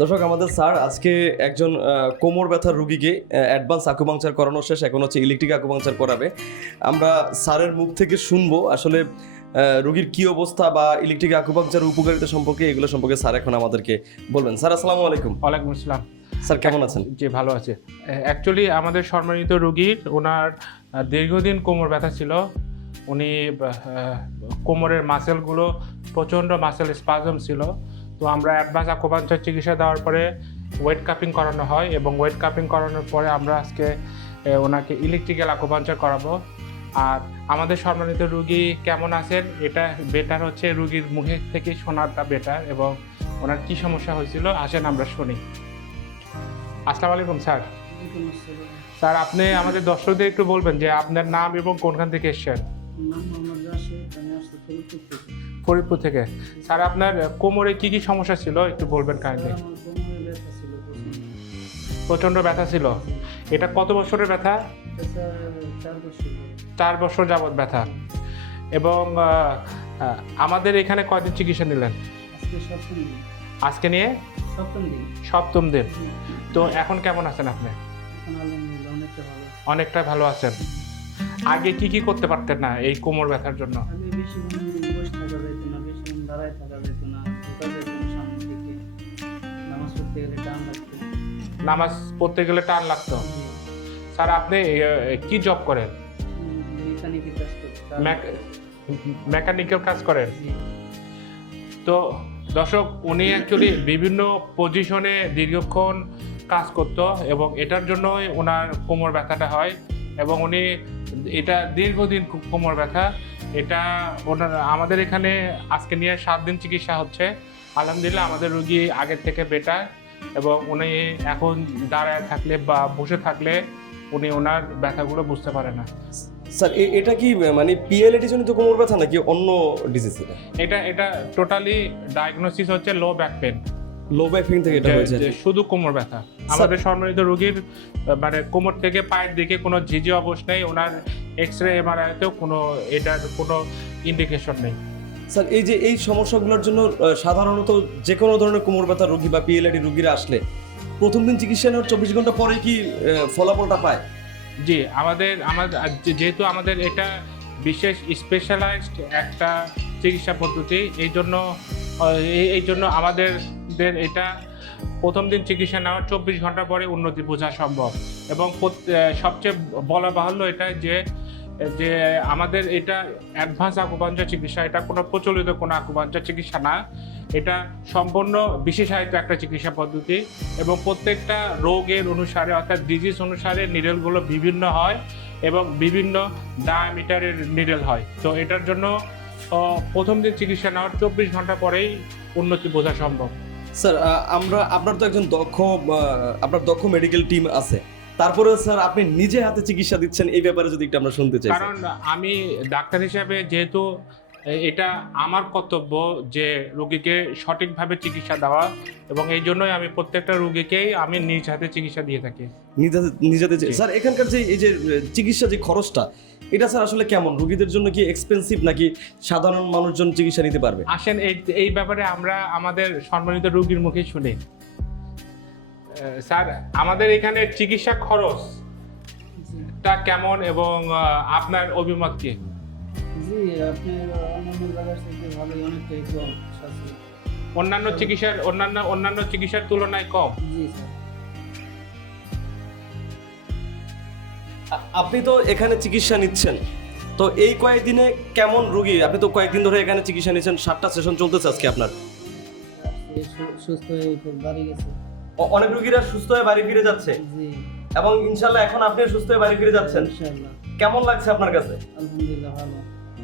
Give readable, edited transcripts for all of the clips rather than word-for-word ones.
দর্শক, আমাদের স্যার আজকে একজন কোমর ব্যথার রুগীকে অ্যাডভান্স আকুপাংচার করানো শেষ, এখন হচ্ছে ইলেকট্রিক আকুপাংচার করাবে। আমরা স্যারের মুখ থেকে শুনবো আসলে রুগীর কি অবস্থা বা ইলেকট্রিক আকুপাংচার উপকারিতা সম্পর্কে, এগুলো সম্পর্কে স্যার এখন আমাদেরকে বলবেন। স্যার আসসালামু আলাইকুম। ওয়ালাইকুম আসসালাম। স্যার কেমন আছেন? জি ভালো আছে। অ্যাকচুয়ালি আমাদের সম্মানিত রোগীর ওনার দীর্ঘদিন কোমর ব্যথা ছিল। উনি কোমরের মাসেলগুলো প্রচণ্ড মাসেল স্পাজম ছিল। তো আমরা অ্যাডভান্স আকুপাংচার চিকিৎসা দেওয়ার পরে ওয়েট কাপিং করানো হয় এবং ওয়েট কাপিং করানোর পরে আমরা আজকে ওনাকে ইলেকট্রিক্যাল আকুপাংচার করাবো। আর আমাদের সম্মানিত রুগী কেমন আছেন এটা বেটার হচ্ছে রুগীর মুখে থেকে শোনাটা বেটার, এবং ওনার কী সমস্যা হয়েছিল আসেন আমরা শুনি। আসসালামু আলাইকুম স্যার। স্যার আপনি আমাদের দর্শকদের একটু বলবেন যে আপনার নাম এবং কোনখান থেকে এসেছেন? ফরিদপুর থেকে। স্যার আপনার কোমরে কি কি সমস্যা ছিল একটু বলবেন কাইন্ডলি। প্রচণ্ড ব্যথা ছিল। এটা কত বছরের ব্যথা? 4 বছর যাবৎ ব্যথা। এবং আমাদের এখানে কয়দিন চিকিৎসা নিলেন? আজকে নিয়ে সপ্তম দিন। তো এখন কেমন আছেন আপনি? অনেকটা ভালো আছেন। আগে কি কি করতে পারতেন না এই কোমর ব্যথার জন্য? নামাজ পড়তে গেলে টান লাগতো। স্যার আপনি কি জব করেন? মেকানিক্যাল কাজ করেন। তো দর্শক, উনি অ্যাকচুয়ালি বিভিন্ন পজিশনে দীর্ঘক্ষণ কাজ করতো এবং এটার জন্যই ওনার কোমর ব্যথাটা হয়। এবং উনি এটা দীর্ঘদিন কোমর ব্যথা, এটা ওনার আমাদের এখানে আজকে নিয়ে 7 দিন চিকিৎসা হচ্ছে। আলহামদুলিল্লাহ আমাদের রোগী আগের থেকে বেটার, এবং উনি এখন দাঁড়ায় থাকলে বা বসে থাকলে উনি ওনার ব্যথাগুলো বুঝতে পারে না। স্যার এটা কি মানে পিএলএটি জনিত কোমর ব্যথা নাকি অন্য ডিজিজ? এটা টোটালি ডায়াগনোসিস হচ্ছে low back pain. Low back pain থেকে এটা হয়েছে, শুধু কোমর ব্যথা। আমাদের সম্মানিত রোগীর মানে কোমর থেকে পায়ের দিকে কোনো ঝিঝি অবশ নেই, ওনার এক্সরে এমআরআইতেও কোনো এটার কোনো ইন্ডিকেশন নেই। স্যার এই সমস্যাগুলোর জন্য সাধারণত যে কোনো ধরনের কোমর ব্যথা রোগী বা পিএলআইডি রোগীরা আসলে প্রথম দিন চিকিৎসা নেওয়ার 24 ঘন্টা পরে কি ফলাফলটা পায়? জি, আমাদের যেহেতু আমাদের এটা বিশেষ স্পেশালাইজড একটা চিকিৎসা পদ্ধতি, এই জন্য আমাদের এটা প্রথম দিন চিকিৎসা নেওয়ার 24 ঘন্টা পরে উন্নতি বোঝা সম্ভব। এবং সবচেয়ে বলা বাহুল্য এটা যে আমাদের এটা অ্যাডভান্স আকুপাংচার চিকিৎসা, এটা কোনো প্রচলিত কোনো আকুপাংচার চিকিৎসা না। এটা সম্পূর্ণ বিশেষায়িত একটা চিকিৎসা পদ্ধতি, এবং প্রত্যেকটা রোগের অনুসারে অর্থাৎ ডিজিজ অনুসারে নিডেলগুলো বিভিন্ন হয় এবং বিভিন্ন ডায়ামিটারের নিডেল হয়। তো এটার জন্য প্রথম দিন চিকিৎসা নেওয়ার 24 ঘন্টা পরেই উন্নতি বোঝা সম্ভব। স্যার আপনার তো একজন দক্ষ মেডিকেল টিম আছে, তারপরে স্যার আপনি নিজে হাতে চিকিৎসা দিচ্ছেন, এই ব্যাপারে যদি একটু আমরা শুনতে চাই। কারণ আমি ডাক্তার হিসেবে যেহেতু এটা আমার কর্তব্য যে রোগীকে সঠিকভাবে চিকিৎসা দেওয়া, এবং এই জন্যই আমি প্রত্যেকটা রোগীকেই আমি নিজ হাতে চিকিৎসা দিয়ে থাকি। নিজেতে স্যার এখানকার যে এই যে চিকিৎসা যে খরচটা, এটা স্যার আসলে কেমন? রোগীদের জন্য কি এক্সপেন্সিভ নাকি সাধারণ মানুষজন চিকিৎসা নিতে পারবে? আসেন এই ব্যাপারে আমরা আমাদের সম্মানিত রোগীর মুখে শুনি। স্যার আমাদের এখানে চিকিৎসা খরচটা কেমন এবং আপনার অভিমত কি? জি, আপনার অন্যান্য জায়গার থেকে ভালো, অনেকটাই কম। অন্যান্য চিকিৎসার তুলনায় কম? জি স্যার। আপনি তো এখানে চিকিৎসা নিচ্ছেন, তো এই কয়েকদিনে কেমন রোগী? আপনি তো কয়েকদিন ধরে এখানে চিকিৎসা নিচ্ছেন, 7টা সেশন চলতেছে আজকে আপনার। সুস্থ হয়ে বাড়ি গেছে। অনেক রোগীরা সুস্থ হয়ে বাড়ি ফিরে যাচ্ছে। জি, এবং ইনশাআল্লাহ এখন আপনিও সুস্থ হয়ে বাড়ি ফিরে যাচ্ছেন। ইনশাআল্লাহ। কেমন লাগছে আপনার কাছে? আলহামদুলিল্লাহ ভালো।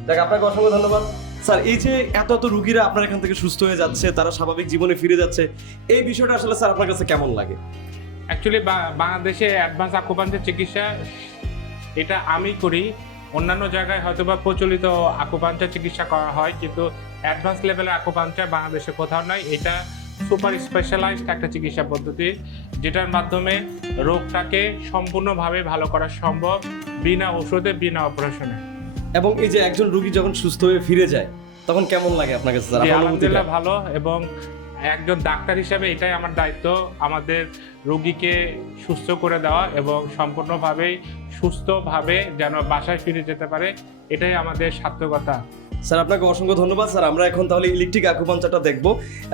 দেখ, আপনাকে অসংখ্য ধন্যবাদ। স্যার এই যে এত রোগীরা আপনার এখান থেকে সুস্থ হয়ে যাচ্ছে, তারা স্বাভাবিক জীবনে ফিরে যাচ্ছে, এই বিষয়টা আসলে স্যার আপনার কাছে কেমন লাগে? অ্যাকচুয়ালি বাংলাদেশে অ্যাডভান্স আকুপাংচার চিকিৎসা এটা আমি করি। অন্যান্য জায়গায় হয়তোবা প্রচলিত আকুপাংচার চিকিৎসা করা হয়, কিন্তু অ্যাডভান্স লেভেলের আকুপাংচার বাংলাদেশে কোথাও নয়। এটা সুপার স্পেশালাইজড একটা চিকিৎসা পদ্ধতি, যেটার মাধ্যমে রোগটাকে সম্পূর্ণভাবে ভালো করা সম্ভব বিনা ওষুধে, বিনা অপারেশনে। এবং এই যে একজন রোগী যখন সুস্থ হয়ে ফিরে যায় তখন কেমন লাগে আপনার কাছে স্যার? আলহামদুলিল্লাহ ভালো, এবং একজন ডাক্তার হিসেবে এটাই আমার দায়িত্ব, আমাদের রোগীকে সুস্থ করে দেওয়া এবং সম্পূর্ণভাবেই সুস্থভাবে যেন বাসায় ফিরে যেতে পারে, এটাই আমাদের সার্থকতা। স্যার আপনাকে অসংখ্য ধন্যবাদ। স্যার আমরা এখন তাহলে ইলেকট্রিক অ্যাকুপাঞ্চারটা দেখব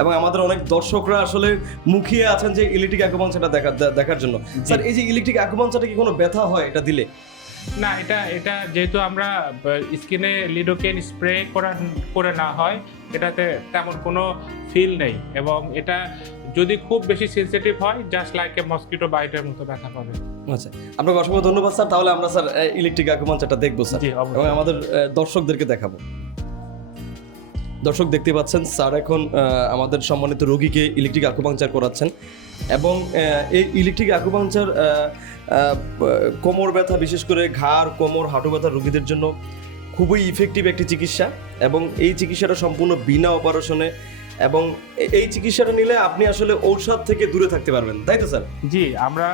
এবং আমাদের অনেক দর্শকরা আসলে মুখিয়ে আছেন যে ইলেকট্রিক অ্যাকুপাঞ্চারটা দেখার জন্য। স্যার এই যে ইলেকট্রিক অ্যাকুপাঞ্চারটা কি কোনো ব্যথা হয় এটা দিলে? না, এটা যেহেতু আমরা স্কিনে লিডোকেন স্প্রে করে না হয়, এটাতে তেমন কোনো ফিল নেই এবং এটা যদি খুব বেশি সেনসিটিভ হয় জাস্ট লাইক এ মসকিটো বাইটের মতো ব্যথা পাবে। আচ্ছা, আপনাকে অসংখ্য ধন্যবাদ স্যার। তাহলে আমরা স্যার ইলেকট্রিক অ্যাকুপাঞ্চারটা দেখবো স্যার জি, অবশ্যই। এবং আমাদের দর্শকদেরকে দেখাবো। দর্শক দেখতে পাচ্ছেন স্যার এখন আমাদের সম্মানিত রোগীকে ইলেকট্রিক অ্যাকুপাঞ্চার করাচ্ছেন এবং এই ইলেকট্রিক অ্যাকুপাঞ্চার কোমর ব্যথা, বিশেষ করে ঘাড়, কোমর, হাঁটু ব্যথা রোগীদের জন্য খুবই ইফেক্টিভ একটি চিকিৎসা এবং এই চিকিৎসাটা সম্পূর্ণ বিনা অপারেশনে এবং এই চিকিৎসাটা নিলে আপনি আসলে ঔষধ থেকে দূরে থাকতে পারবেন, তাই তো স্যার? জি, আমরা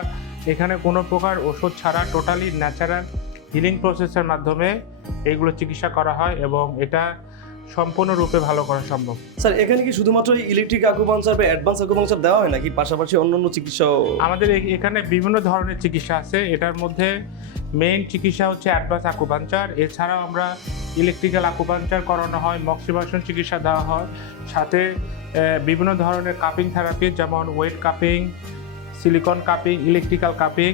এখানে কোনো প্রকার ওষুধ ছাড়া টোটালি ন্যাচারাল হিলিং প্রসেসের মাধ্যমে এইগুলো চিকিৎসা করা হয় এবং এটা সম্পূর্ণরূপে ভালো করা সম্ভব। স্যার এখানে কি শুধুমাত্র ইলেকট্রিক অ্যাকুপাঞ্চার বা অ্যাডভান্স অ্যাকুপাঞ্চার দেওয়া হয় নাকি পাশাপাশি অন্যান্য চিকিৎসাও? আমাদের এখানে বিভিন্ন ধরনের চিকিৎসা আছে, এটার মধ্যে মেইন চিকিৎসা হচ্ছে অ্যাডভান্স আকুপাঞ্চার। এছাড়াও আমরা ইলেকট্রিক্যাল আকুপাঞ্চার করানো হয়, মক্সিভার্সন চিকিৎসা দেওয়া হয়, সাথে বিভিন্ন ধরনের কাপিং থেরাপি যেমন weight cupping, silicon cupping, electrical cupping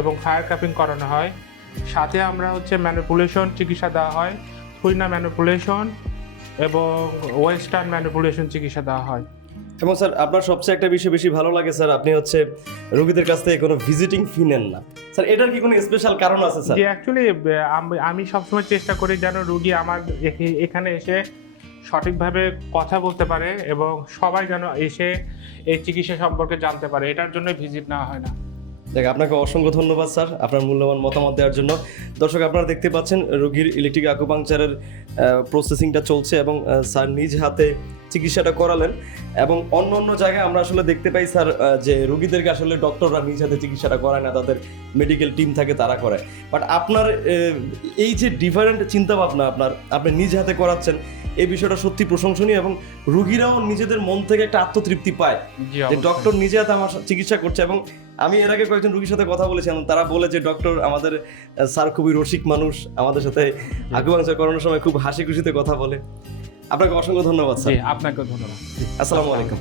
এবং ফায়ার কাপিং করানো হয়। সাথে আমরা হচ্ছে ম্যানিপুলেশন চিকিৎসা দেওয়া হয়, থুইনা ম্যানিপুলেশন এবং ওয়েস্টার্ন ম্যানিপুলেশন চিকিৎসা দেওয়া হয়। এবং স্যার আপনার সবচেয়ে একটা বিষয় বেশি ভালো লাগে স্যার, আপনি হচ্ছে রোগীদের কাছ থেকে কোনো ভিজিটিং ফি নেন না। স্যার এটার কি কোনো স্পেশাল কারণ আছে স্যার? যে অ্যাকচুয়ালি আমি সবসময় চেষ্টা করি যেন রোগী আমার এখানে এসে সঠিকভাবে কথা বলতে পারে এবং সবাই যেন এসে এই চিকিৎসা সম্পর্কে জানতে পারে, এটার জন্য ভিজিট নেওয়া হয় না। দেখ, আপনাকে অসংখ্য ধন্যবাদ স্যার আপনার মূল্যবান মতামত দেওয়ার জন্য। দর্শক আপনারা দেখতে পাচ্ছেন রোগীর ইলেকট্রিক অ্যাকুপাঞ্চারের প্রসেসিংটা চলছে এবং স্যার নিজ হাতে চিকিৎসাটা করালেন এবং অন্য অন্য জায়গায় আমরা আসলে দেখতে পাই স্যার যে রোগীদেরকে আসলে ডক্টররা নিজ হাতে চিকিৎসাটা করায় না, তাদের মেডিকেল টিম থাকে তারা করে। বাট আপনার এই যে ডিফারেন্ট চিন্তাভাবনা আপনি নিজ হাতে করাচ্ছেন, এই বিষয়টা সত্যি প্রশংসনীয় এবং রোগীরাও নিজেদের মন থেকে একটা আত্মতৃপ্তি পায় জি, যে অবশ্যই। ডক্টর নিজে হাতে আমার চিকিৎসা করছে। এবং আমি এর আগে কয়েকজন রোগীর সাথে কথা বলেছিলাম, তারা বলে যে ডক্টর আমাদের স্যার খুবই রসিক মানুষ, আমাদের সাথে আকুপাঞ্চার করানোর সময় খুব হাসি খুশিতে কথা বলে। আপনাকে অসংখ্য ধন্যবাদ জি, স্যার। আপনাকেও ধন্যবাদ। আসসালামু আলাইকুম।